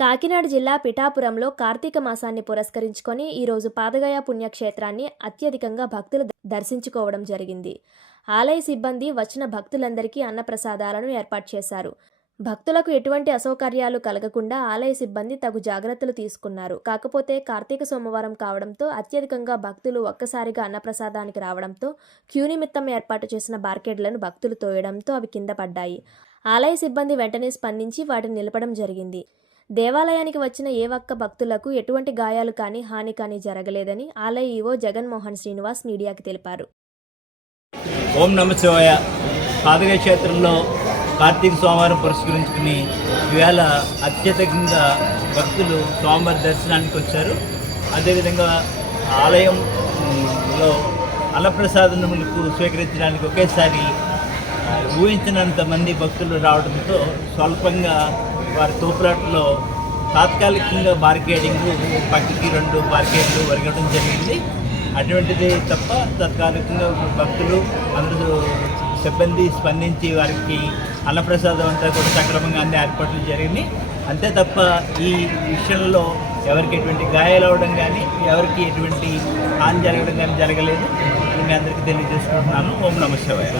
కాకినాడ జిల్లా పిఠాపురంలో కార్తీక మాసాన్ని పురస్కరించుకొని ఈరోజు పాదగయ పుణ్యక్షేత్రాన్ని అత్యధికంగా భక్తులు దర్శించుకోవడం జరిగింది. ఆలయ సిబ్బంది వచ్చిన భక్తులందరికీ అన్నప్రసాదాలను ఏర్పాటు చేశారు. భక్తులకు ఎటువంటి అసౌకర్యాలు కలగకుండా ఆలయ సిబ్బంది తగు జాగ్రత్తలు తీసుకున్నారు. కాకపోతే కార్తీక సోమవారం కావడంతో అత్యధికంగా భక్తులు ఒక్కసారిగా అన్నప్రసాదానికి రావడంతో క్యూ నిమిత్తం ఏర్పాటు చేసిన బార్కెట్లను భక్తులు తోయడంతో అవి కింద పడ్డాయి. ఆలయ సిబ్బంది వెంటనే స్పందించి వాటిని నిలపడం జరిగింది. దేవాలయానికి వచ్చిన ఏ ఒక్క భక్తులకు ఎటువంటి గాయాలు కానీ హాని కానీ జరగలేదని ఆలయ ఈవో జగన్మోహన్ శ్రీనివాస్ మీడియాకి తెలిపారు. ఓం నమ శివాయ. పాదగయ క్షేత్రంలో కార్తీక సోమవారం పురస్కరించుకుని ఈవేళ అత్యధికంగా భక్తులు స్వామివారి దర్శనానికి వచ్చారు. అదేవిధంగా ఆలయంలో అన్నప్రసాదములకు స్వీకరించడానికి ఒకేసారి ఊహించినంత మంది భక్తులు రావడంతో స్వల్పంగా వారి తోపులాట్లో తాత్కాలికంగా బార్గేడింగ్ పక్కకి రెండు బార్గేడ్లు వరగడం జరిగింది. అటువంటిది తప్ప తాత్కాలికంగా భక్తులు అందరూ సిబ్బంది స్పందించి వారికి అన్నప్రసాదం అంతా కూడా సక్రమంగా అన్ని ఏర్పాట్లు జరిగినాయి. అంతే తప్ప ఈ విషయంలో ఎవరికి ఎటువంటి గాయాలు అవడం కానీ ఎవరికి ఎటువంటి హాని జరగడం కానీ జరగలేదు. నేను అందరికీ తెలియజేసుకుంటున్నాను. ఓం నమ శివాయ.